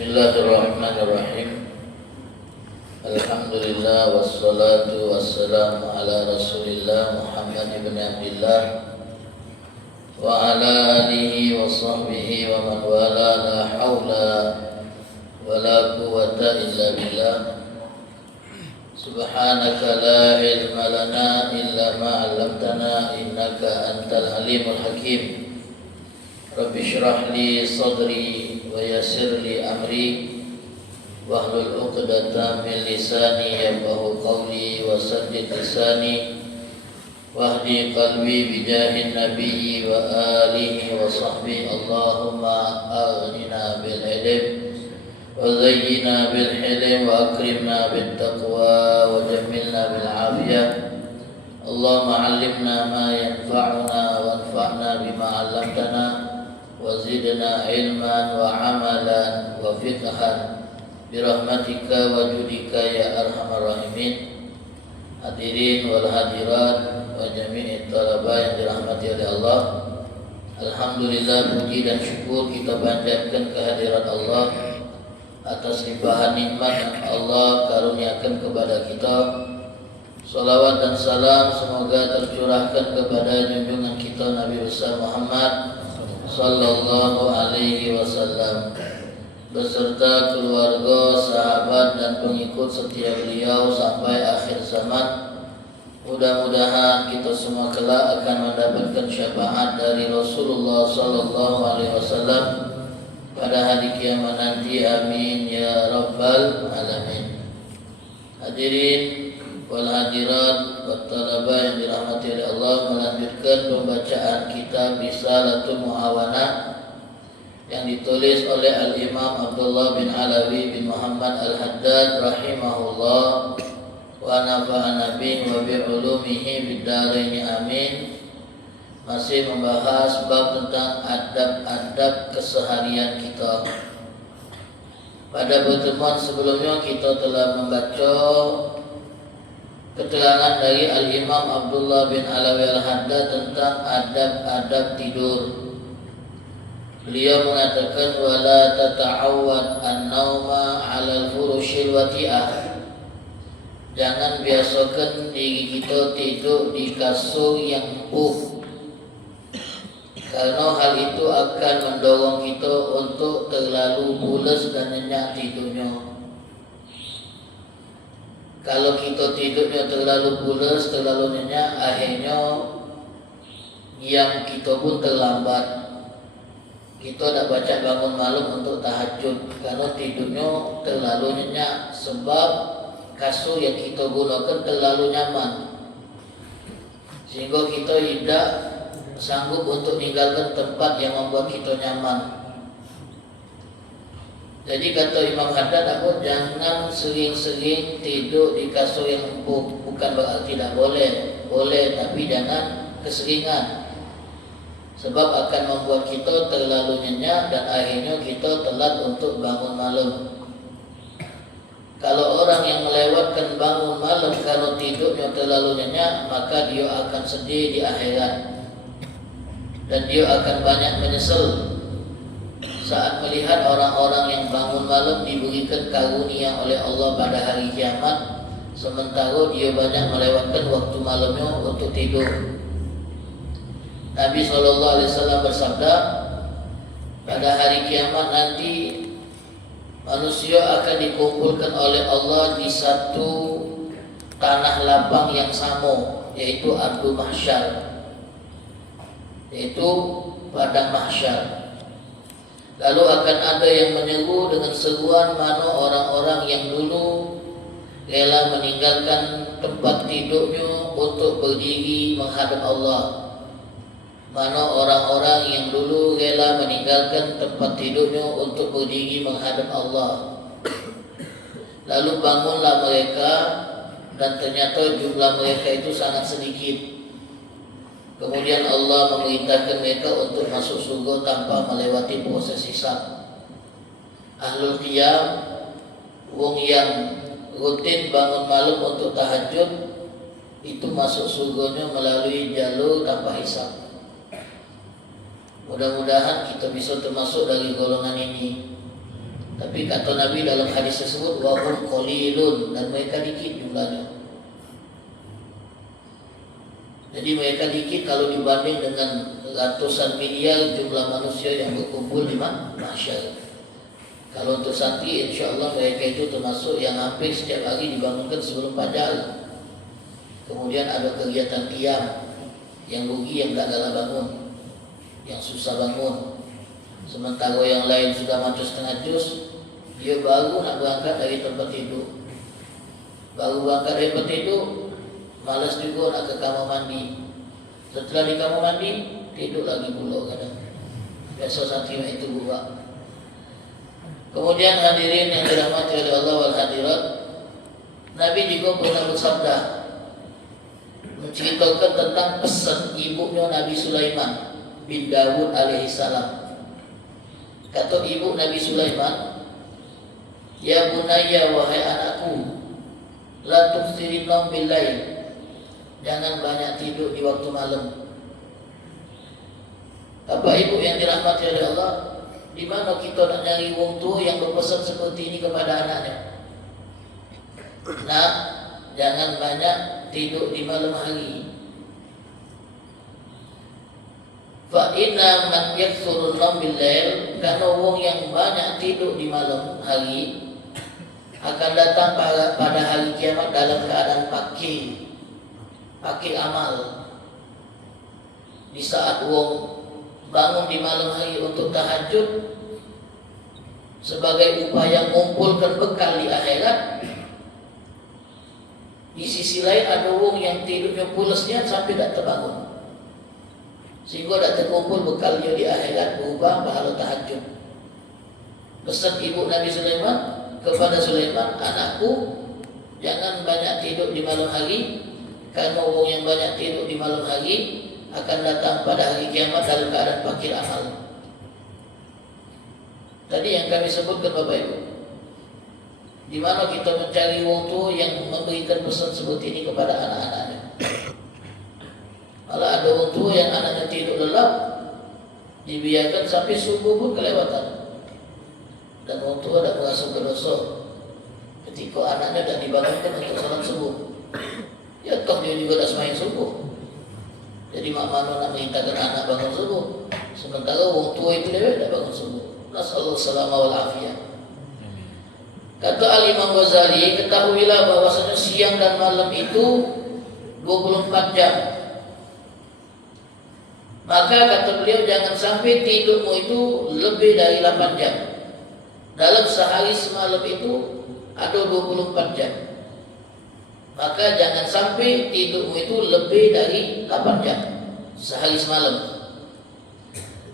Bismillahirrahmanirrahim. Alhamdulillah wassalatu wassalamu ala Rasulillah Muhammad ibn Abdullah wa ala alihi wa sahbihi wa man wala. La hawla wa la quwwata illa billah. Subhanaka la ilma lana illa ma 'allamtana innaka antal alimul hakim. Rabbi shrah li sadri wa yassir li amri wahlul 'uqdatam min lisani yafqahu qawli wa saddid lisani wahdi qalbi bijahin nabiyyi wa alihi wa sahbihi. Allahumma aghnina bil ilm wa zayyina bil hilm wa akrimna bit taqwa wa jammilna bil afiyah. Allahumma 'allimna ma yanfa'una wanfa'na bima 'allamtana wa zidna ilman wa amalan wa fiqhan birahmatika wa judika ya arhamar rahimin. Hadirin wal hadirat wa jami'i talaba yang dirahmati oleh Allah, alhamdulillah, puji dan syukur kita panjatkan kehadirat Allah atas limpahan nikmat yang Allah karuniakan kepada kita. Salawat dan salam semoga tercurahkan kepada junjungan kita Nabi besar Muhammad sallallahu alaihi wasallam beserta keluarga, sahabat dan pengikut setia beliau sampai akhir zaman. Mudah-mudahan kita semua kelak akan mendapatkan syafaat dari Rasulullah sallallahu alaihi wasallam pada hari kiamat nanti. Amin ya rabbal alamin. Hadirin wal hadirat wa talaba yang dirahmati oleh Allah, melanjutkan pembacaan kitab Risalatul Muawanah yang ditulis oleh Al-Imam Abdullah bin Alawi bin Muhammad Al-Haddad rahimahullah wa nafa'ana bihi wa bi'ulumihi bid-dharain amin. Masih membahas bab tentang adab-adab keseharian kita. Pada pertemuan sebelumnya kita telah membaca keterangan dari Al-Imam Abdullah bin Alawi Al-Haddad tentang adab-adab tidur. Beliau mengatakan wala tata'awwad an-nauma 'alal furushil wati'ah. Jangan biasakan diri kita tidur di kasur yang empuk, karena hal itu akan mendorong kita untuk terlalu pulas dan nyenyak tidurnya. Kalau kita tidurnya terlalu pulas, terlalu nyenyak, akhirnya yang kita pun terlambat. Kita tak baca bangun malam untuk tahajud karena tidurnya terlalu nyenyak, sebab kasur yang kita gunakan terlalu nyaman, sehingga kita tidak sanggup untuk meninggalkan tempat yang membuat kita nyaman. Jadi kata Imam Haddad, aku jangan sering-sering tidur di kasur yang empuk. Bukan berarti tidak boleh, boleh, tapi jangan keseringan, sebab akan membuat kita terlalu nyenyak dan akhirnya kita telat untuk bangun malam. Kalau orang yang melewatkan bangun malam kalau tidurnya terlalu nyenyak, maka dia akan sedih di akhirat dan dia akan banyak menyesal saat melihat orang-orang yang bangun malam diberikan karunia oleh Allah pada hari kiamat, sementara dia banyak melewatkan waktu malamnya untuk tidur. Nabi SAW bersabda, pada hari kiamat nanti manusia akan dikumpulkan oleh Allah di satu tanah lapang yang sama, yaitu Ardul Mahsyar, yaitu padang mahsyar. Lalu akan ada yang menyeru dengan seruan, mana orang-orang yang dulu rela meninggalkan tempat tidurnya untuk berdiri menghadap Allah. Mana orang-orang yang dulu rela meninggalkan tempat tidurnya untuk berdiri menghadap Allah. Lalu bangunlah mereka, dan ternyata jumlah mereka itu sangat sedikit. Kemudian Allah memerintahkan mereka untuk masuk surga tanpa melewati proses hisab. Ahlul qiyam, wong yang rutin bangun malam untuk tahajud, itu masuk surganya melalui jalur tanpa hisab. Mudah-mudahan kita bisa termasuk dari golongan ini. Tapi kata Nabi dalam hadis tersebut, wa hum qalilun, dan mereka dikit jumlahnya. Jadi mereka dikit kalau dibanding dengan ratusan miliar jumlah manusia yang berkumpul di mahsyar. Kalau untuk santri, insya Allah mereka itu termasuk yang hampir setiap hari dibangunkan sebelum fajar. Kemudian ada kegiatan qiyam, yang rugi yang tak gagal bangun, yang susah bangun. Sementara yang lain sudah maju setengah juz, dia baru nak berangkat dari tempat tidur. Baru berangkat dari tempat tidur, malas juga nak ke kamar mandi. Setelah di kamar mandi, tidur lagi pula kadang. Biasa santri itu buat. Kemudian hadirin yang dirahmati oleh Allah wal hadirat, Nabi juga pernah bersabda menceritakan tentang pesan ibunya Nabi Sulaiman bin Dawud alaihissalam. Kata ibu Nabi Sulaiman, ya bunayya, wahai anakku, la tuksirin naum bil lail, jangan banyak tidur di waktu malam. Bapak ibu yang dirahmati oleh Allah, di mana kita nak nyari wong tua yang berpesan seperti ini kepada anaknya? Nak, jangan banyak tidur di malam hari. Fa inna man yakthurun naum bil lail, karena wong yang banyak tidur di malam hari akan datang pada hari kiamat dalam keadaan pakai amal. Di saat wong bangun di malam hari untuk tahajud sebagai upaya mengumpulkan bekal di akhirat, di sisi lain ada wong yang tidurnya pulasnya sampai tak terbangun, sehingga tak terkumpul bekal dia di akhirat berubah pahala tahajud. Pesan ibu Nabi Sulaiman kepada Sulaiman, anakku, jangan banyak tidur di malam hari, karena wong yang banyak tidur di malam hari akan datang pada hari kiamat dalam keadaan fakir amal. Tadi yang kami sebutkan Bapak Ibu, di mana kita mencari wong tua yang memberikan pesan seperti ini kepada anak-anaknya. Malah ada wong tua yang anaknya tidur lelap, dibiarkan sampai subuh pun kelewatan, dan wong tua tak merasa berdosa ketika anaknya tak dibangunkan untuk salat subuh. Ya toh dia juga tak sembahyang subuh. Jadi mak mano nak merintahkan anak bangun subuh, sementara wong tua itu dia tak bangun subuh. Nasallahu salama wal afiyah. Kata Al-Imam Ghazali, ketahuilah bahwasanya siang dan malam itu 24 jam. Maka kata beliau, jangan sampai tidurmu itu lebih dari 8 jam. Dalam sehari semalam itu ada 24 jam. Maka jangan sampai tidurmu itu lebih dari 8 jam sehari semalam.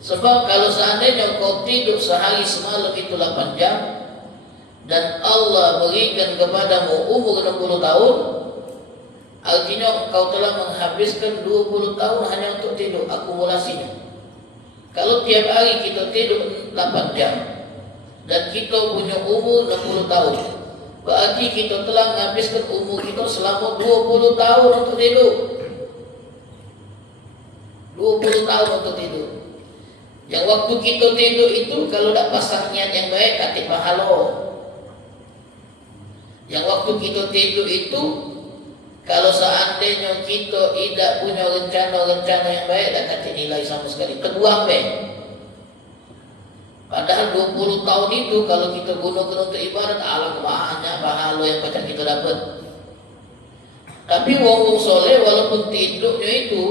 Sebab kalau seandainya kau tidur sehari semalam itu 8 jam dan Allah berikan kepadamu umur 60 tahun, artinya kau telah menghabiskan 20 tahun hanya untuk tidur, akumulasinya. Kalau tiap hari kita tidur 8 jam dan kita punya umur 60 tahun, berarti kita telah menghabiskan umur kita selama 20 tahun untuk tidur. 20 tahun untuk tidur. Yang waktu kita tidur itu kalau tak pasang niat yang baik, katik pahala. Yang waktu kita tidur itu kalau seandainya kita tidak punya rencana-rencana yang baik, tak katik nilai sama sekali. Kedua baik. Padahal 20 tahun itu kalau kita gunakan untuk ibadat, Allah banyak pahala yang macam kita dapat. Tapi wong soleh walaupun tidurnya itu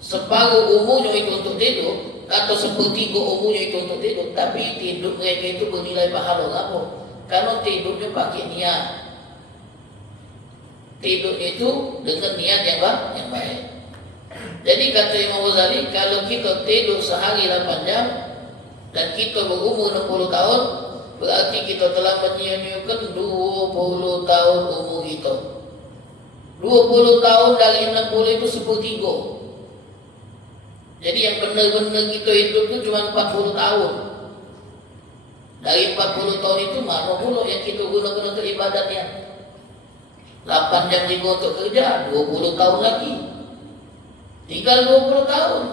separuh umurnya itu untuk tidur atau sepertiga umurnya itu untuk tidur, tapi tidur mereka itu bernilai pahala. Kenapa? Karena tidurnya pakai niat. Tidur itu dengan niat yang baik. Jadi kata Imam Ghazali, kalau kita tidur sehari 8 jam dan kita berumur 60 tahun, berarti kita telah menyia-nyiakan 20 tahun umur kita. 20 tahun dari 60 itu sepertiga. Jadi yang benar-benar kita hidup itu cuma 40 tahun. Dari 40 tahun itu mana pula yang kita gunakan untuk ibadatnya? 8 jam juga untuk kerja, 20 tahun lagi. Tinggal 20 tahun.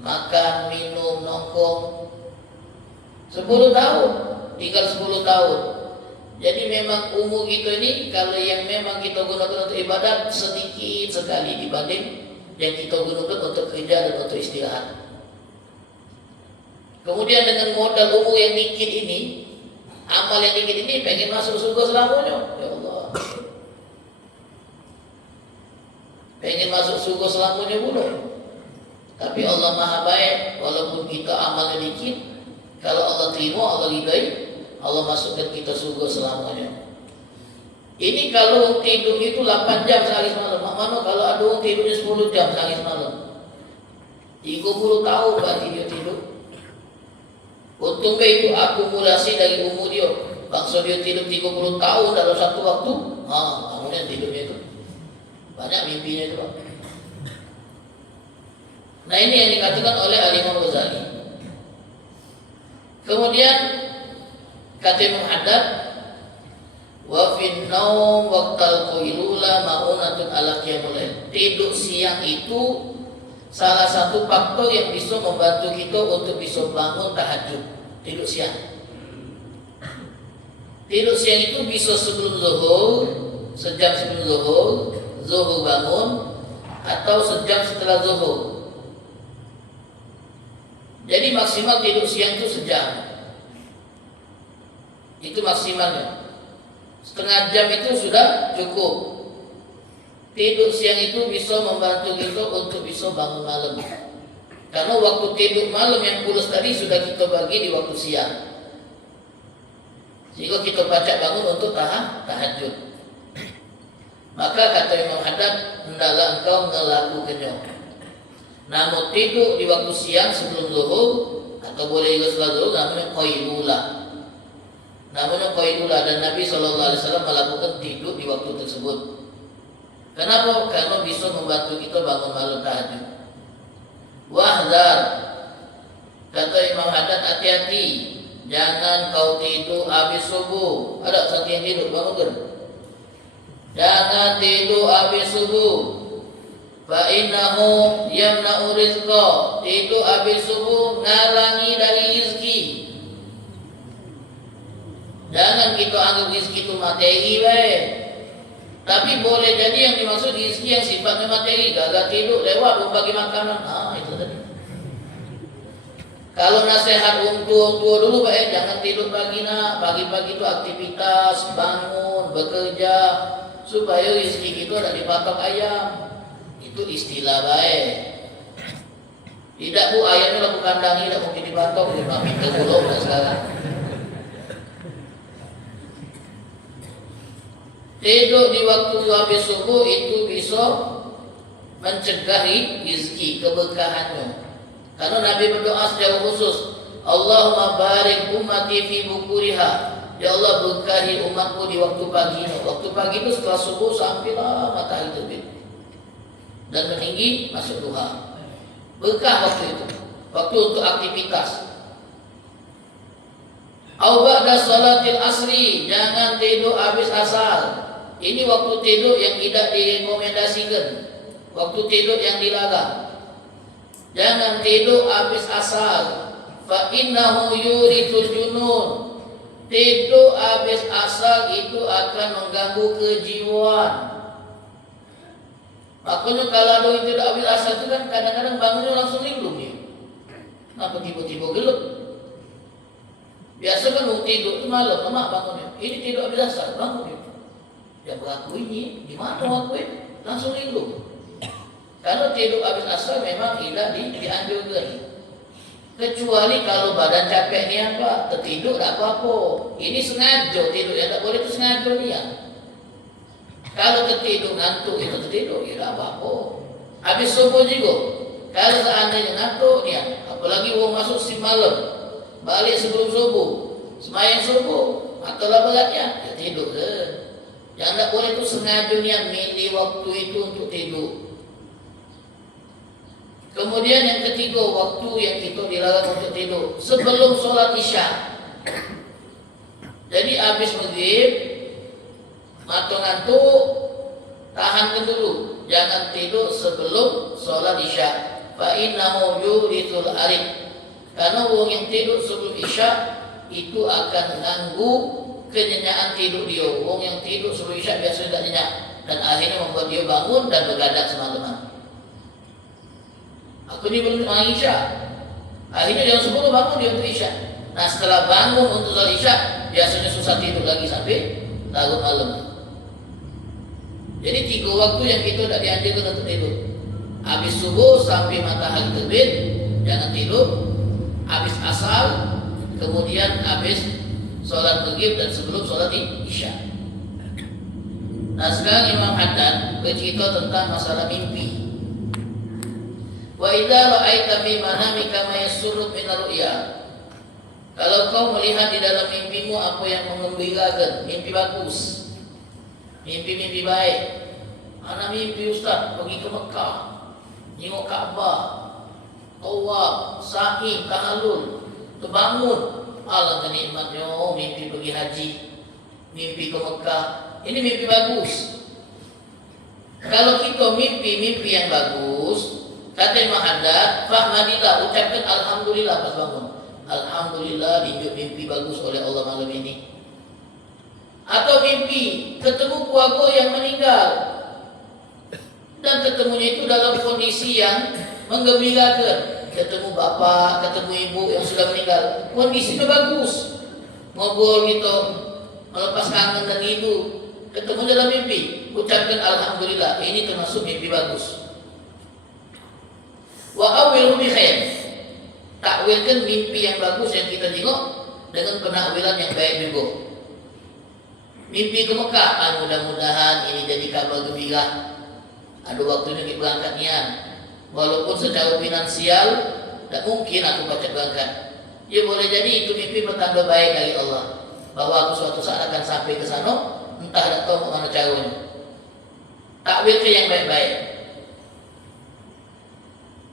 Makan, minum, nongkrong, 10 tahun, tinggal 10 tahun. Jadi memang umur kita ini kalau yang memang kita gunakan untuk ibadat sedikit sekali dibanding yang kita gunakan untuk kerja dan untuk istirahat. Kemudian dengan modal umur yang dikit ini, amal yang dikit ini pengen masuk surga selamanya. Ya Allah, pengen masuk surga selamanya pula. Tapi Allah Maha Baik, walaupun kita amalnya dikit, kalau Allah terima, Allah ridai, Allah masukkan kita surga selamanya. Ini kalau tidur itu 8 jam sehari semalam. Mana kalau ada orang tidurnya 10 jam sehari semalam, 30 tahun berarti dia tidur. Untungnya itu akumulasi dari umur dia. Bangsa dia tidur 30 tahun dalam satu waktu, kemudian tidurnya itu banyak mimpinya itu. Nah, ini yang dikatakan oleh Al-Imam Ghazali. Kemudian kata Imam Haddad, wa fin naum waqtal qailula ma'unatun ala qiyamul lail. Tidur siang itu salah satu faktor yang bisa membantu kita untuk bisa bangun tahajud. Tidur siang. Tidur siang itu bisa sebelum zuhur, sejam sebelum zuhur, zuhur bangun, atau sejam setelah zuhur. Jadi maksimal tidur siang itu sejam. Itu maksimalnya. Setengah jam itu sudah cukup. Tidur siang itu bisa membantu kita untuk bisa bangun malam. Karena waktu tidur malam yang pulas tadi sudah kita bagi di waktu siang. Sehingga kita baca bangun untuk tahajud. Maka kata Imam Haddad, hendaklah engkau melakukannya. Namun tidur di waktu siang sebelum zuhur atau boleh juga setelah zuhur namanya qailulah. Namanya qailulah, dan Nabi SAW melakukan tidur di waktu tersebut. Kenapa? Karena bisa membantu kita bangun malam tahajud. Wahdar, kata Imam Haddad, hati-hati, jangan kau tidur habis subuh. Ada satu yang tidur bangun kan? Jangan tidur habis subuh. Fa innahu yamna'u rizqa. Tidur habis subuh ngalangi dari rezeki. Jangan kita anggap rezeki itu materi baik. Tapi boleh jadi yang dimaksud rezeki yang sifatnya materi. Gagal tidur lewat bagi makanan. Itu tadi. Kalau nasihat untuk tua dulu baik, jangan tidur pagi nak. Pagi-pagi itu aktivitas, bangun, bekerja, supaya rezeki kita tidak dipatok ayam. Itu istilah baik. Tidak bu, ayamnya laku kandangi, tidak mungkin dipatok. Dia minta gulung dan sekarang. Tidur di waktu habis subuh itu bisa mencegah rezeki, keberkahannya. Karena Nabi berdoa secara khusus, Allahumma barik ummati fi bukuriha. Ya Allah, berkahi umatku di waktu pagi. Waktu pagi itu setelah subuh sampailah matahari terbit dan meninggi masuk duha. Berkah waktu itu. Waktu untuk aktivitas. Au ba'da salatil asri, jangan tidur habis asar. Ini waktu tidur yang tidak direkomendasikan. Waktu tidur yang dilarang. Jangan tidur habis asar. Fa innahu yurithul junun. Tidur habis asar itu akan mengganggu kejiwaan. Makanya kalau ada yang tidak habis asar itu kan kadang-kadang bangunnya langsung linglung ya. Kenapa tiba-tiba gelap? Biasa kan mau tidur itu malam, lemak bangunnya. Ini tidur habis asar, bangun dia. Dia berlaku ini, di mana waktu itu? Langsung linglung. Kalau tidur habis asar memang tidak dianjurkan. Kecuali kalau badan capek ni apa, tertidur tak apa-apa. Ini sengaja tidur, yang tak boleh itu sengaja ni ya. Kalau tertidur ngantuk itu tertidur, ya tak apa-apa. Habis subuh juga. Kalau seandainya ngantuk ni ya, apalagi mau masuk si malam, balik sebelum subuh, semayang subuh, atau lah beratnya, ya tidur ke. Yang tak boleh itu sengaja ni yang milih waktu itu untuk tidur. Kemudian yang ketiga, waktu yang kita dilarang untuk tidur sebelum sholat isya. Jadi habis maghrib, mata ngantuk, tahankan dulu, jangan tidur sebelum sholat isya. Fa innahu yurithul arid. Karena orang yang tidur sebelum isya itu akan mengganggu kenyenyaan tidur dia. Wong yang tidur sebelum isya biasanya tidak nyenyak, dan akhirnya membuat dia bangun dan begadang semalaman. Aku ini belum isya, akhirnya jam 10 bangun dia untuk isya. Nah setelah bangun untuk sholat isya biasanya susah tidur lagi sampai larut malam. Jadi 3 waktu yang kita tidak dianjurkan untuk tidur. Habis subuh sampai matahari terbit jangan tidur. Habis asar, kemudian habis sholat maghrib dan sebelum sholat isya. Nah sekarang Imam Haddad bercerita tentang masalah mimpi. Wa idza ra'aita fi manamika ma yasurru min ar-ru'ya. Kalau kau melihat di dalam mimpimu apa yang mengembirakan, mimpi bagus, mimpi-mimpi baik. Ana mimpi Ustaz pergi ke Mekah, tengok Kaabah, tawaf, sa'i, tahallul, terbangun. Alangkah nikmatnya mimpi pergi haji, mimpi ke Mekah. Ini mimpi bagus. Kalau kita mimpi yang bagus, kata Imam Haddad, fahmadillah, ucapkan alhamdulillah pas bangun. Alhamdulillah dijuk mimpi bagus oleh Allah malam ini. Atau mimpi ketemu keluarga yang meninggal, dan ketemunya itu dalam kondisi yang menggembirakan. Ketemu bapak, ketemu ibu yang sudah meninggal, kondisinya bagus. Ngobrol gitu, melepas kangen dan ibu, ketemu dalam mimpi, ucapkan alhamdulillah. Ini termasuk mimpi bagus. Wa awwilu bi khair. Takwilkan mimpi yang bagus yang kita tengok dengan penakwilan yang baik juga. Mimpi ke Mekah, mudah-mudahan ini jadi kabar gembira. Ada waktunya kita berangkat nian. Walaupun secara finansial tak mungkin aku baca berangkat. Ya boleh jadi itu mimpi pertanda baik dari Allah, bahwa aku suatu saat akan sampai ke sana, entah tak tahu bagaimana caranya. Takwilkan yang baik-baik.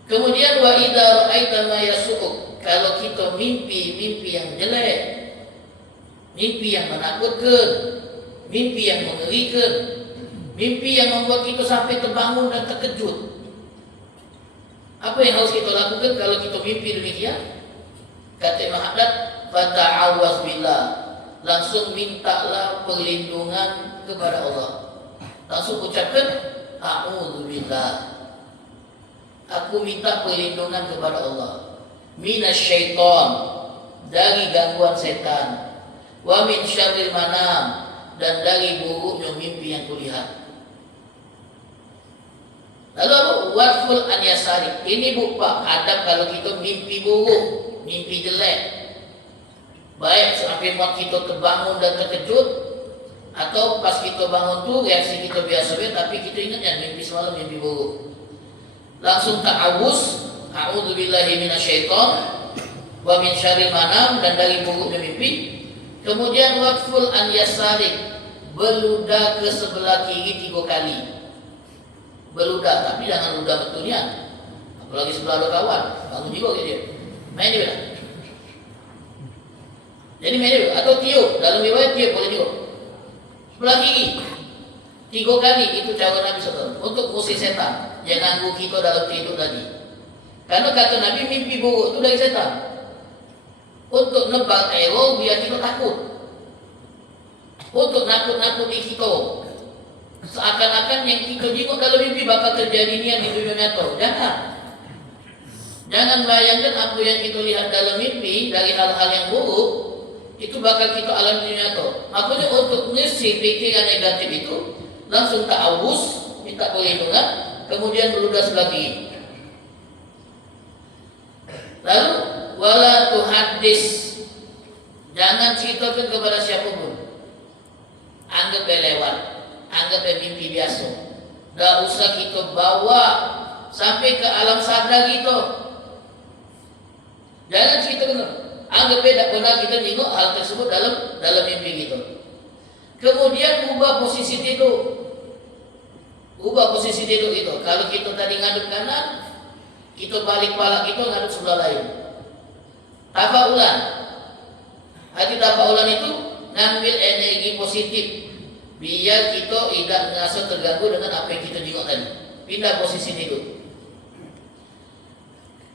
Kemudian wa idza ra'aita ma yasu'uk, kalau kita mimpi yang jelek, mimpi yang menakutkan, mimpi yang mengerikan, mimpi yang membuat kita sampai terbangun dan terkejut. Apa yang harus kita lakukan kalau kita mimpi demikian? Kata Imam Haddad, fata'awwaz billah, langsung mintalah perlindungan kepada Allah. Langsung ucapkan a'udzubillah, aku minta perlindungan kepada Allah, minasyaiton, dari gangguan setan, wa min syarril manam, dan dari buruknya mimpi yang kulihat. Lalu warful an yasari, ini berupa adab kalau kita mimpi buruk, mimpi jelek, baik sampai buat kita terbangun dan terkejut, atau pas kita bangun tu reaksi kita biasa, tapi kita ingat ya mimpi semalam mimpi buruk. Langsung ta'awuz, a'udzubillahi minasyaiton wa min syarril manam, dan dari buruknya mimpi. Kemudian waqful an yasarik, beludah ke sebelah kiri 3 kali. Beludah, tapi jangan ludah betulnya. Apalagi sebelah ada kawan, bangun juga kayak dia. Main dia. Jadi main dia, atau tiup, dalam riwayat tiup boleh juga. Sebelah kiri 3 kali, itu cara Nabi SAW untuk musik setan yang ganggu kita dalam tidur tadi. Karena kata Nabi, mimpi buruk itu dari setan, untuk nebak teror biar kita takut, untuk nakut-nakuti kita, seakan-akan yang kita jenguk dalam mimpi bakal terjadi niat di dunia nyata. Jangan bayangkan apa yang kita lihat dalam mimpi dari hal-hal yang buruk itu bakal kita alami di dunia nyata. Makanya untuk mengisi pikiran negatif itu, langsung ta'awuz, minta perlindungan, kemudian beludah sebelah kiri. Lalu wala tuhaddis, jangan ceritakan kepada siapapun. Anggap lewat, anggap mimpi biasa. Tak usah kita bawa sampai ke alam sadar kita. Jangan ceritakan, anggap tak pernah kita tengok hal tersebut dalam mimpi kita. Kemudian ubah posisi tidur. Ubah posisi tidur itu. Kalau kita tadi ngadep kanan, kita balik kepala kita ngadep sebelah lain. Tafaulan. Hati tafaulan itu ngambil energi positif, biar kita tidak merasa terganggu dengan apa yang kita tengok tadi. Pindah posisi tidur.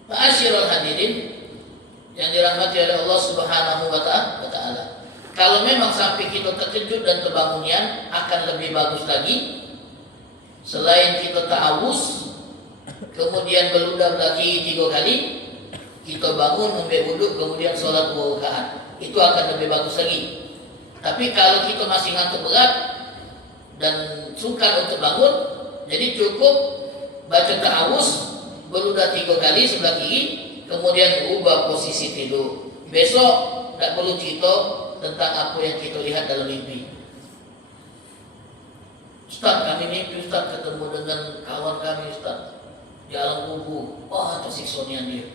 Ma'asyiral hadirin, yang dirahmati oleh Allah Subhanahu wa Ta'ala. Kalau memang sampai kita terkejut dan terbangunnya, akan lebih bagus lagi. Selain kita ta'awuz, kemudian berludah lagi 3 kali, kita bangun ambil wuduk, kemudian sholat 2 rakaat. Itu akan lebih bagus lagi. Tapi kalau kita masih ngantuk berat dan sukar untuk bangun, jadi cukup baca ta'awuz, berludah 3 kali sebelah kiri, kemudian ubah posisi tidur. Besok tak perlu cerita tentang apa yang kita lihat dalam mimpi. Ustaz, kami mimpi Ustaz ketemu dengan kawan kami Ustaz di alam kubur. Wah, tersiksanya dia.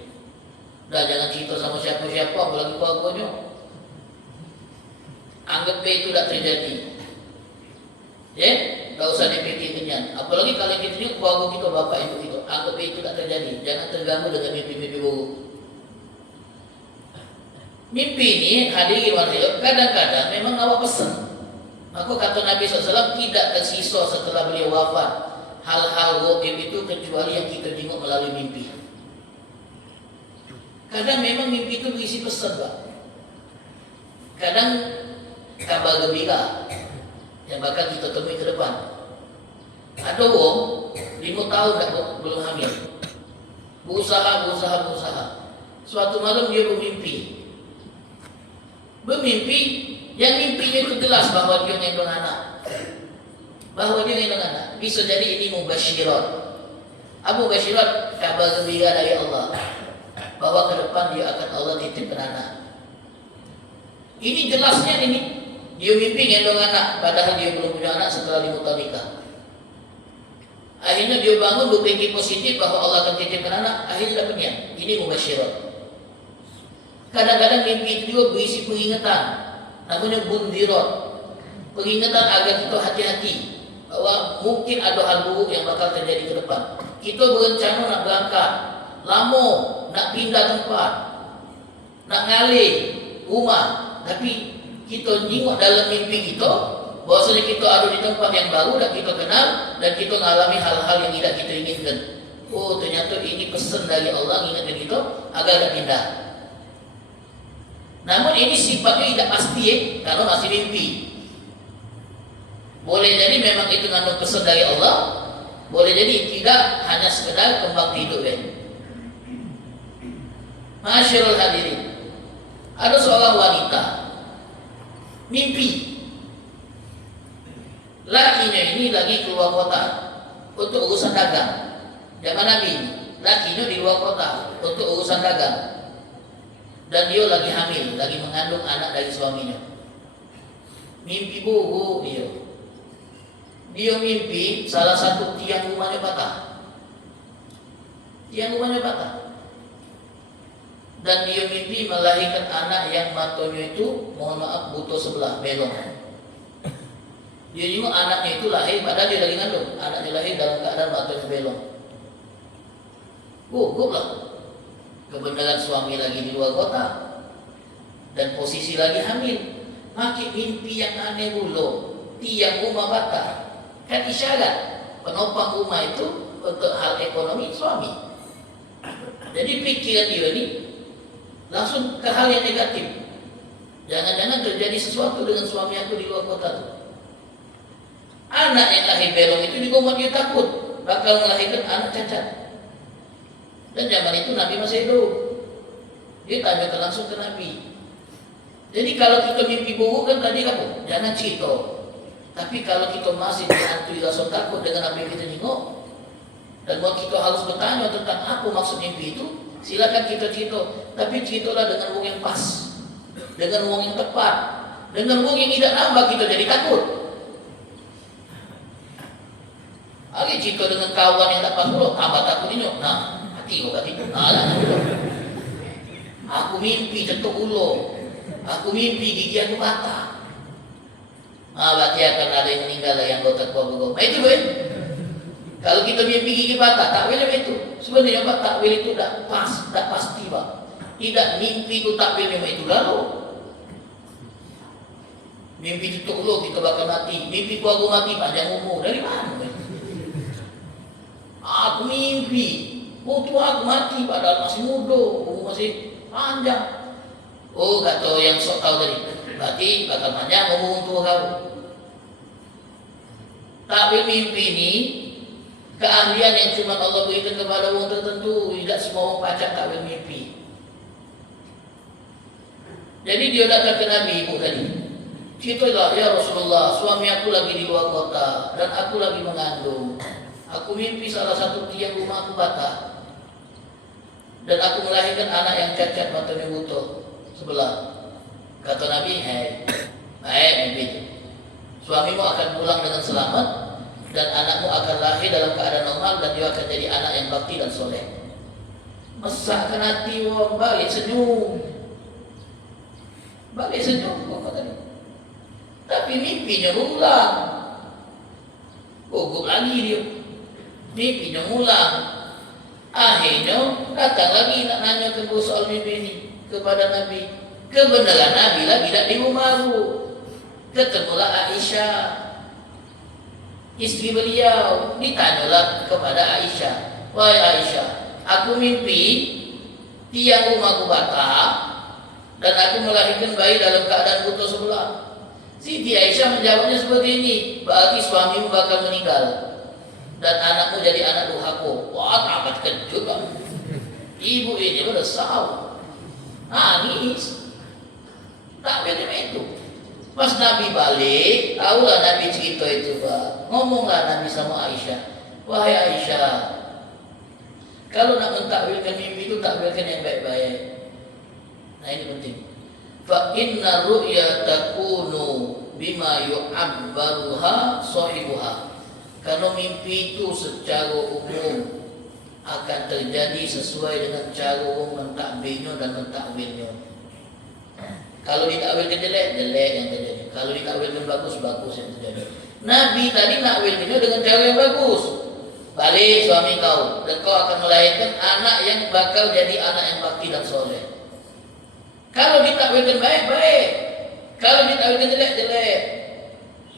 Dah jangan cerita sama siapa-siapa, apalagi keluarganya. Anggap itu tak terjadi. Ya, tak usah dipikirkan. Apalagi kalau kita ni keluarga kita, bapak ibu kita, anggap itu tak terjadi. Jangan terganggu dengan mimpi-mimpi buruk. Mimpi ini hadirin walayat, kadang-kadang memang awak pesan. Maka kata Nabi SAW, tidak tersisa setelah beliau wafat hal-hal gaib itu kecuali yang kita tengok melalui mimpi. Kadang memang mimpi itu berisi pesan, Pak. Kadang kabar gembira yang bakal kita temui ke depan. Ada orang 5 tahun belum hamil, berusaha. Suatu malam dia bermimpi, yang mimpinya itu jelas bahwa dia mengandung anak. Bisa jadi ini mubasyirat. Abu Basyirat, kabar gembira dari Allah bahwa ke depan dia akan Allah titipkan anak. Ini jelasnya ini. Dia mimpi mengandung anak, padahal dia belum punya anak setelah 5 tahun nikah. Akhirnya dia bangun berpikir positif bahwa Allah akan titipkan anak. Akhirnya dapatnya. Ini mubasyirat. Kadang-kadang mimpi itu juga berisi peringatan, namanya bundirat. Peringatan agar kita hati-hati bahwa mungkin ada hal buruk yang bakal terjadi ke depan. Kita berencana nak berangkat, lama nak pindah tempat, nak ngalih rumah, tapi kita tengok dalam mimpi kita bahwasanya kita ada di tempat yang baru dan kita kenal, dan kita mengalami hal-hal yang tidak kita inginkan. Oh, ternyata ini pesan dari Allah mengingatkan kita agar tak pindah. Namun ini sifatnya tidak pasti kalau masih mimpi. Boleh jadi memang itu mengandung pesan dari Allah, boleh jadi tidak, hanya sekedar kembang tidur. Masyaallah hadirin, ada seorang wanita mimpi lakinya ini lagi keluar kota untuk urusan dagang. Zaman Nabi ini lakinya di luar kota untuk urusan dagang, dan dia lagi hamil, lagi mengandung anak dari suaminya. Mimpi buruk dia. Dia mimpi salah satu tiang rumahnya patah. Dan dia mimpi melahirkan anak yang matanya itu, mohon maaf, buta sebelah, belong. Dia juga anaknya itu lahir, padahal dia lagi ngandung. Anaknya lahir dalam keadaan matanya belong. Guguplah. Kebenaran suami lagi di luar kota dan posisi lagi hamil. Makin mimpi yang aneh dulu, tiang rumah patah. Kan isyarat penopang rumah itu untuk hal ekonomi suami. Jadi pikiran dia ini langsung ke hal yang negatif. Jangan-jangan terjadi sesuatu dengan suami aku di luar kota itu. Anak yang lahir belong itu juga membuat dia takut bakal melahirkan anak cacat. Dan zaman itu Nabi masih hidup. Dia tanya langsung ke Nabi. Jadi kalau kita mimpi buruk kan tadi kamu jangan cerita. Tapi kalau kita masih dihantui rasa takut dengan apa yang kita tengok, dan buat kita harus bertanya tentang apa maksud mimpi itu, silakan kita cerita. Tapi ceritalah dengan wong yang pas, dengan wong yang tepat, dengan wong yang tidak nambah kita jadi takut. Lagi cerita dengan kawan yang tak pas dulu, tambah takut ini. Nah, hati kau hati. Aku mimpi cetuk ulo, aku mimpi gigi aku patah. Berarti akan ada yang meninggal yang gotak gua. Itu boleh. Kalau kita mimpi gigi patah, takwilnya itu. Sebenarnya Pak, takwil itu tak pasti Pak. Tidak mimpi itu takwilnya itu lalu. Mimpi itu lo kita bakal mati. Mimpi gua mati panjang umur. Dari mana? Aku mimpi, waktu aku mati padahal masih muda, umur masih panjang. Oh, kata yang sok tahu tadi, berarti bakal panjang ngomong tua kamu. Takwil mimpi ini keahlian yang cuma Allah berikan kepada orang tertentu. Tidak semua orang pacak takwil mimpi. Jadi dia datang ke Nabi ibu tadi. Ceritalah, ya Rasulullah, suami aku lagi di luar kota dan aku lagi mengandung. Aku mimpi salah satu tiang rumah aku patah dan aku melahirkan anak yang cacat matanya buta sebelah. Kata Nabi, baik mimpi itu. Suamimu akan pulang dengan selamat dan anakmu akan lahir dalam keadaan normal dan dia akan jadi anak yang bakti dan soleh. Mesakkan hati orang, balik senyum. Balik senyum kok tadi. Tapi mimpinya berulang. Gugup lagi dia. Mimpinya ulang. Akhirnya datang lagi nak nanya ke soal mimpi ini kepada Nabi. Kebenaran Nabi lagi tidak di rumah. Ketemulah Aisyah, istri beliau. Ditanyalah kepada Aisyah, wahai Aisyah, aku mimpi tiang rumahku patah dan aku melahirkan bayi dalam keadaan buta sebelah. Siti Aisyah menjawabnya seperti ini, berarti suamimu bakal meninggal dan anakmu jadi anak durhaka. Wah, amat kejut kan? Ibu ini meresau, nangis. Tak beda itu. Pas Nabi balik, tahulah Nabi cerita itu, Pak. Ngomonglah Nabi sama Aisyah, wahai Aisyah, kalau nak mentakwilkan mimpi itu takwilkan yang baik-baik. Nah ini penting. Fa inna ru'ya takunu bima yu'abbaruha sahibuha. Karena mimpi itu secara umum akan terjadi sesuai dengan cara orang mentakwilnya dan mentakwilnya. Kalau ditakwilkan jelek, jelek yang terjadi. Kalau ditakwilkan bagus, bagus yang terjadi. Nabi tadi nakwilkannya dengan cara yang bagus. Balik suami kau dan kau akan melahirkan anak yang bakal jadi anak yang bakti dan soleh. Kalau ditakwilkan baik, baik. Kalau ditakwilkan jelek, jelek.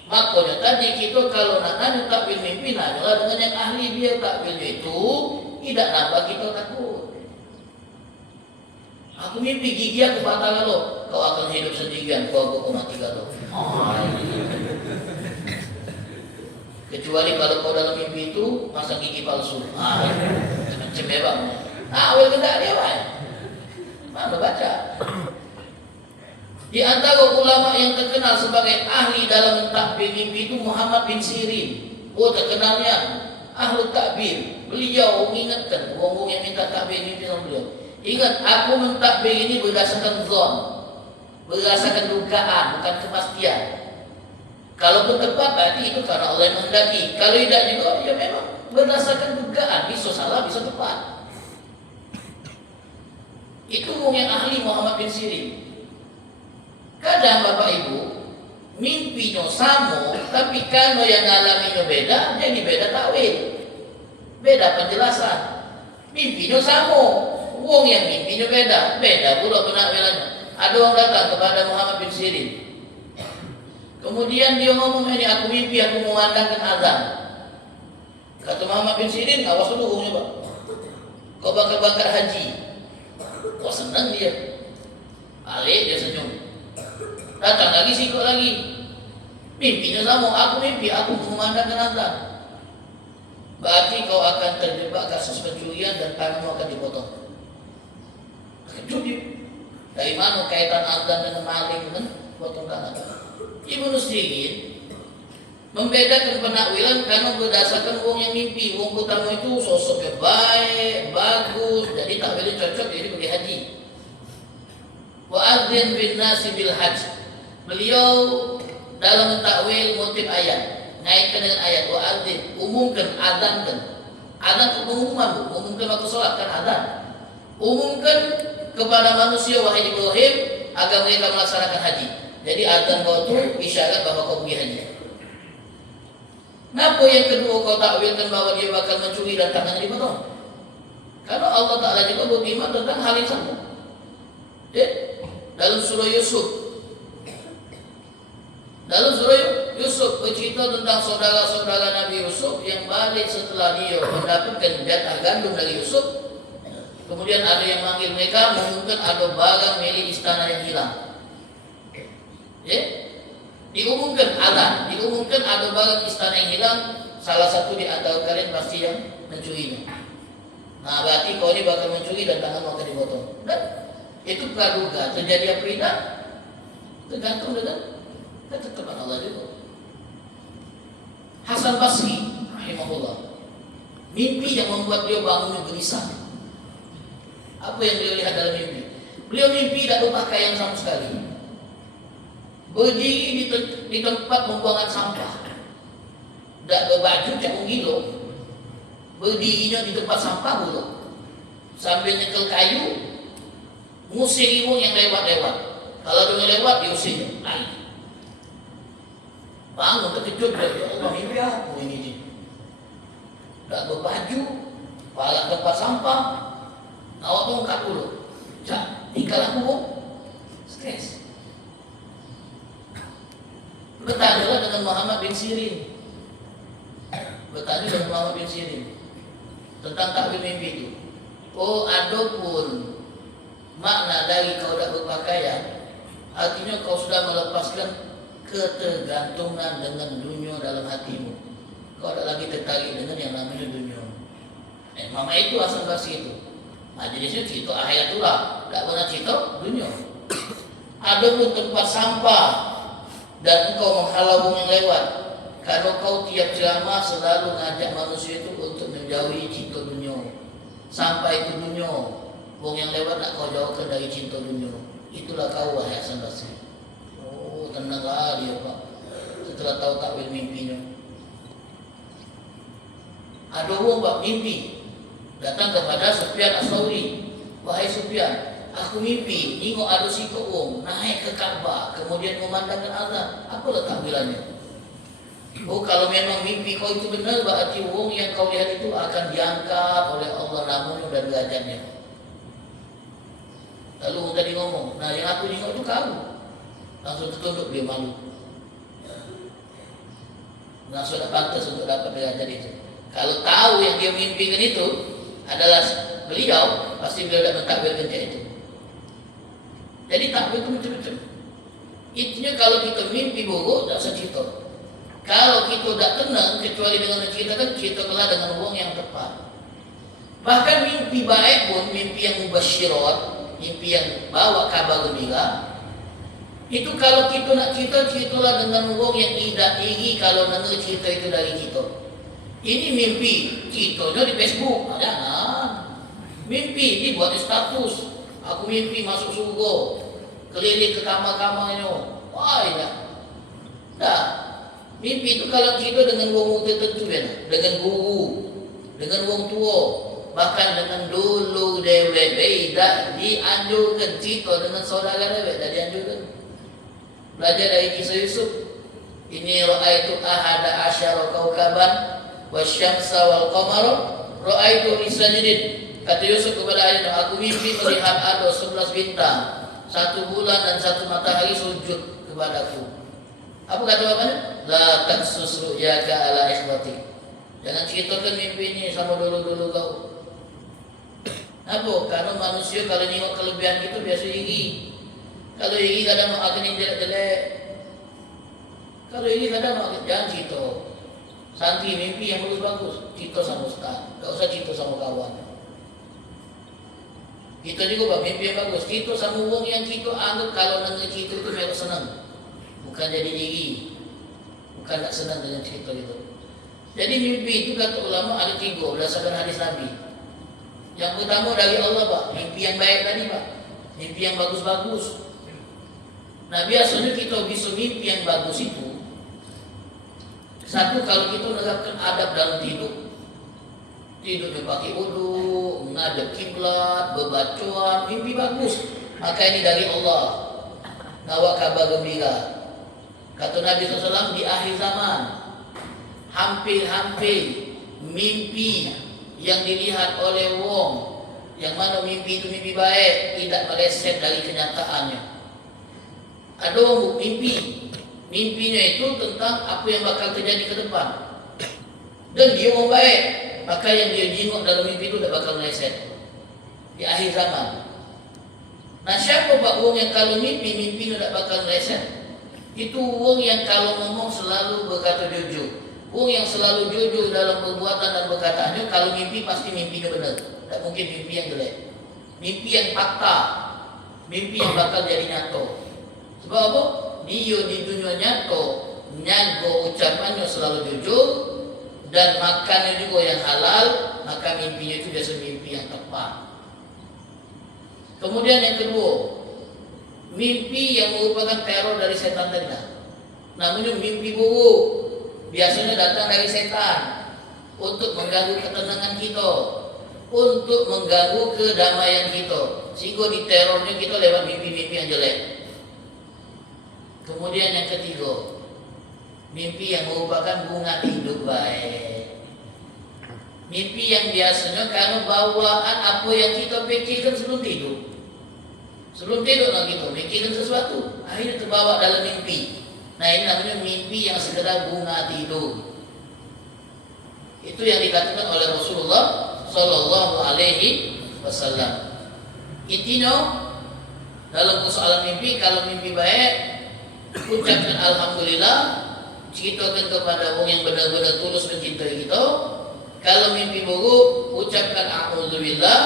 Makanya tadi kita kalau nak nanya takwil mimpi, nanyalah dengan yang ahli. Biar takwilnya itu tidak nambah kita takut. Aku mimpi gigi aku patah kalau kau akan hidup sendirian, kau mati kalau. Kecuali kalau kau dalam mimpi itu masang gigi palsu. Macam bebang. Awal kendak dia kan? Mana baca? Di antara ulama yang terkenal sebagai ahli dalam takbir mimpi itu Muhammad bin Sirin. Oh, terkenalnya ahli takbir. Beliau mengingatkan orang-orang yang minta takbir mimpi sama beliau. Ingat, aku mentakbir ini berdasarkan zon, berdasarkan dugaan, bukan kepastian. Kalau pun tepat, berarti itu karena Allah yang menghendaki. Kalau tidak juga, ya memang berdasarkan dugaan, bisa salah, bisa tepat. Itu orang yang ahli Muhammad bin Sirin. Kadang Bapak Ibu, mimpinya sama, tapi kalau yang ngalaminya beda, jadi beda takwil, beda penjelasan. Mimpinya sama, wong yang mimpinya beda, beda pula penakwilannya. Ada orang datang kepada Muhammad bin Sirin. Kemudian dia ngomong, ini aku mimpi, aku mengandangkan azan. Kata Muhammad bin Sirin, awas dulu orangnya Pak. Kau bakar haji. Wah senang dia. Balik dia senyum. Datang lagi, sikut lagi. Mimpinya sama, aku mimpi, aku mengandangkan azan. Berarti kau akan terjebak kasus pencurian dan tanganmu akan dipotong. Kejut dia. Dari mana kaitan azan dengan maling dan potong tangan? Ibnu Sirin membedakan penakwilan karena berdasarkan wong yang mimpi. Wong pertama itu sosoknya baik, bagus, jadi takwilnya cocok, jadi pergi haji. Wa adzin bin nasi bil hajj. Beliau dalam takwil motif ayat, ngaitkan dengan ayat wa adzin, umumkan, adzankan. Adzan itu pengumuman, umumkan waktu sholat kan adzan. Umumkan kepada manusia wahai Ibrahim agar mereka melaksanakan haji. Jadi adzan kau itu isyarat bahwa kau pergi haji. Kenapa yang kedua kau takwilkan bahwa dia bakal mencuri dan tangannya dipotong? Karena Allah Ta'ala juga berfirman tentang hal yang sama. Dalam surah Yusuf. Dalam surah Yusuf bercerita tentang saudara-saudara Nabi Yusuf yang balik setelah dia mendapatkan jatah gandum dari Yusuf. Kemudian ada yang manggil mereka mengumumkan ada barang milik istana yang hilang. Ya? Diumumkan ada barang istana yang hilang. Salah satu di antara kalian pasti yang mencurinya. Nah, berarti kau ini bakal mencuri dan tangan akan dipotong. Dan itu praduga. Terjadi apa tidak? Tergantung dengan ketetapan Allah juga. Hasan Basri rahimahullah, mimpi yang membuat beliau bangunnya gelisah. Apa yang beliau lihat dalam mimpi? Beliau mimpi tidak berpakaian sama sekali, berdiri di tempat pembuangan sampah, tidak berbaju, cak menggilo, berdirinya di tempat sampah dulu, sambil nyekel kayu, ngusir ibu yang lewat-lewat. Kalau dia lewat, diusirnya. Bangun terkejut, ya Allah, mimpi apa ini? Tak berbaju, palak tempat sampah, awak tongkat dulu. Cak, tinggal aku, stres. Bertanyalah dengan Muhammad bin Sirin. Bertanya dengan Muhammad bin Sirin tentang takwil mimpi itu. Oh, adapun makna dari kau tak berpakaian, artinya kau sudah melepaskan ketergantungan dengan dunia dalam hatimu. Kau tak lagi tertarik dengan yang namanya dunia. Mama itu asal Basri itu. Nah, jenisnya cerita akhirat itulah, tak pernah cerita dunia. Adapun tempat sampah dan engkau menghalau yang lewat, kalau kau tiap ceramah selalu ngajak manusia itu untuk menjauhi cinta dunia. Sampai itu dunia, wong yang lewat nak kau jauhkan dari cinta dunia. Itulah kau, wahai Hasan Basri. Oh, tenanglah dia, Pak. Setelah tahu takwil mimpinya. Ada orang buat mimpi, datang kepada Sufyan Ats-Tsauri. Wahai Sufyan, aku mimpi nengok ada si orang naik ke Ka'bah, kemudian memandangkan azan. Apalah takwilannya? Oh, kalau memang mimpi kau itu benar, berarti orang yang kau lihat itu akan diangkat oleh Allah namanya dan derajatnya. Lalu orang tadi ngomong, nah yang aku tengok itu kau. Langsung tertunduk, dia malu. Langsung tak pantas untuk dapat derajat itu. Kalau tahu yang dia mimpikan itu adalah beliau, pasti beliau tak mentakwilkan itu. Jadi takwil itu macam-macam. Intinya kalau kita mimpi buruk, tak usah cerita. Kalau kita tak tenang, kecuali dengan menceritakan, ceritakanlah dengan uang yang tepat. Bahkan mimpi baik pun, mimpi yang mubasyirat, mimpi yang bawa kabar gembira, itu kalau kita nak cerita, ceritalah dengan uang yang tidak iri kalau dengar cerita itu dari kita. Ini mimpi, ceritanya di Facebook, jangan. Mimpi, dibuat di status. Aku mimpi masuk surga, keliling ke kamar-kamarnya. Wah, ya. Nah, mimpi itu kalau cerita dengan wong tertentu ya, dengan guru, dengan wong tua, bahkan dengan dulu dewek, tidak dianjurkan cerita dengan saudara dewek, tidak dianjurkan. Belajar dari kisah Yusuf. Ini ra'aitu ahada asyara kaukaban wasyamsa wal qamara ra'aitu lisajidin. Kata Yusuf kepada ayahnya, aku mimpi melihat ada 11 bintang, 1 bulan dan 1 matahari sujud kepadaku. Apa kata bapaknya? La taksus ru'yaka ala ikhwati. Jangan ceritakan mimpi ini sama dulu-dulu kau. Apa? Karena manusia kalau nengok kelebihan itu biasa iri. Kalau iri kadang mau akan yang jelek-jelek. Kalau iri kadang mau jangan cerita. Santri mimpi yang bagus-bagus, cerita sama ustaz. Tak usah cerita sama kawan. Kita juga buat mimpi yang bagus, cerita sama orang yang kita anggap kalau dengar cerita itu mereka senang. Bukan jadi diri, bukan tak senang dengan cerita itu. Jadi mimpi itu kata ulama ada 3 berdasarkan hadis Nabi. Yang pertama dari Allah, Pak, mimpi yang baik tadi, Pak, mimpi yang bagus-bagus. Nah, biasanya kita bisa mimpi yang bagus itu, satu, kalau kita menerapkan adab dalam tidur, tidurnya pakai wudu, menghadap kiblat, berbacuan, mimpi bagus, maka ini dari Allah. Bawa kabar gembira. Kata Nabi SAW, di akhir zaman hampir-hampir mimpi yang dilihat oleh wong yang mana mimpi itu mimpi baik, tidak meleset dari kenyataannya. Ada orang mimpinya itu tentang apa yang bakal terjadi ke depan, dan dia orang baik, maka yang dia jenguk dalam mimpi itu tidak bakal meleset. di akhir zaman. Nah, siapa pak wong yang kalau mimpi tidak bakal meleset? Itu wong yang kalau ngomong selalu berkata jujur. Wong yang selalu jujur dalam perbuatan dan perkataannya, kalau mimpi pasti mimpinya benar. Tak mungkin mimpi yang jelek. Mimpi yang fakta, mimpi yang bakal jadi nyato. Sebab apa? Dia di dunia nyato, nyago ucapannya selalu jujur dan makannya juga yang halal, maka mimpinya itu biasa mimpi yang tepat. Kemudian yang kedua, mimpi yang merupakan teror dari setan tadi. Namanya mimpi buruk, biasanya datang dari setan untuk mengganggu ketenangan kita, untuk mengganggu kedamaian kita, sehingga diterornya kita lewat mimpi-mimpi yang jelek. Kemudian yang ketiga, mimpi yang merupakan bunga tidur baik. Mimpi yang biasanya karena bawaan apa yang kita pikirkan sebelum tidur. Sebelum tidur kita mikirkan sesuatu, akhirnya terbawa dalam mimpi. Nah, ini namanya mimpi yang sekedar bunga tidur. Itu yang dikatakan oleh Rasulullah Sallallahu Alaihi Wasallam. Intinya dalam persoalan mimpi, kalau mimpi baik, ucapkan alhamdulillah, ceritakan kepada orang yang benar-benar tulus mencintai kita. Kalau mimpi buruk, ucapkan a'udzubillah,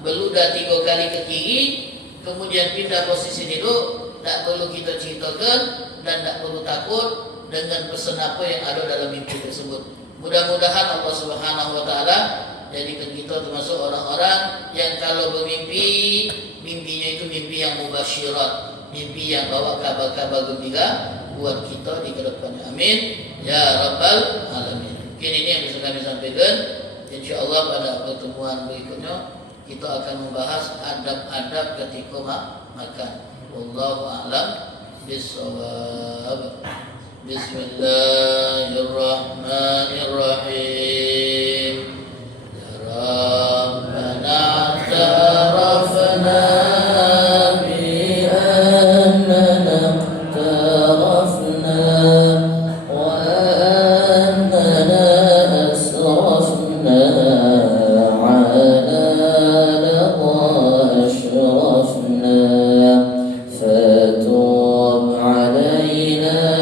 beludah 3 kali ke kiri, kemudian pindah posisi duduk, tak perlu kita ceritakan dan tak perlu takut dengan pesan apa yang ada dalam mimpi tersebut. Mudah-mudahan Allah Subhanahu wa taala jadikan kita termasuk orang-orang yang kalau bermimpi, mimpinya itu mimpi yang mubasyirat, mimpi yang bawa kabar-kabar gembira buat kita di kedepannya. Amin ya rabbal alamin. Mungkin ini yang bisa kami sampaikan. Insyaallah pada pertemuan berikutnya kita akan membahas adab-adab ketika makan. Wallahu a'lam bishawab. Bismillahirrahmanirrahim. Ya Rabbana ta'arafna bi annana ta'arafna wa annana asrafna ala laqad ashrafna fatub alaina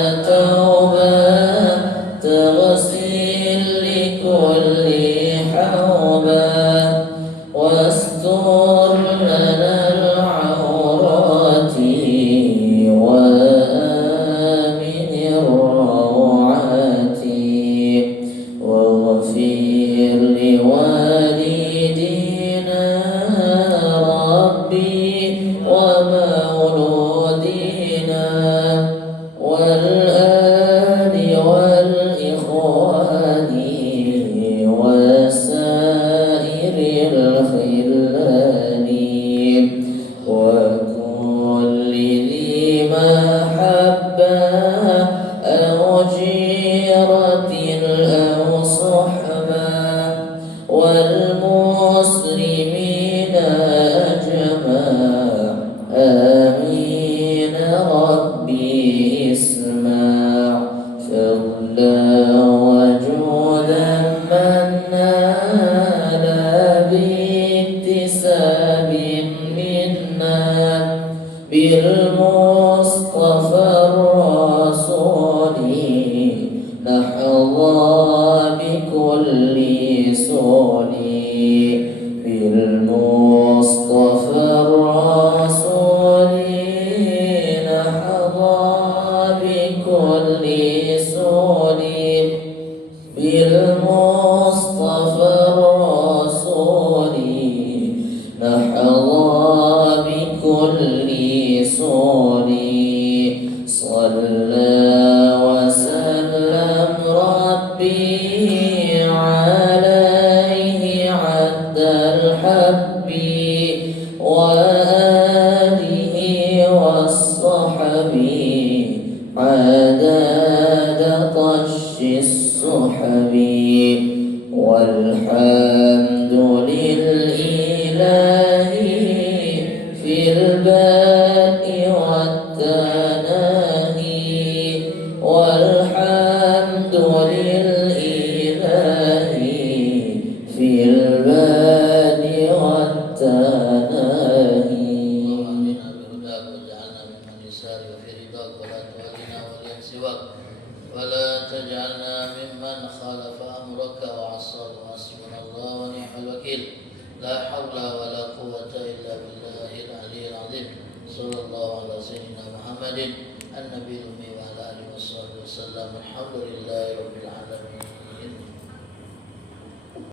تغسل لكل حوبا واستر لنا العورات وآمن الروعات واغفر لوالدينا ربي ومولودينا والآل والإخوان وسائر الخلان وكل ذي محبة أو جيرة أو صحبة والمسلمين أجمع آمين ربي اسمع فضلا وجودا من نال باكتساب منا بالمصطفى الرسول نحظى بكل سول بالمصطفى الرسول نحظى بكل سول بالمصطفى الرسول نحظى بكل سول صلى وسلم ربي عليه عد الحب وآله والصحب عدد طش السحب والحمد للإله في البدء والتناهي والحمد للإله في البدء والتناهي وفي رضاك ولا تولنا وليا سواك ولا تجعلنا ممن خالف أمرك وعصى وحسبنا الله ونعم الوكيل لا حول ولا قوة إلا بالله العلي العظيم صلى الله على سيدنا محمد النبي الأمي وعلى آله وصحبه وسلم الحمد لله رب العالمين.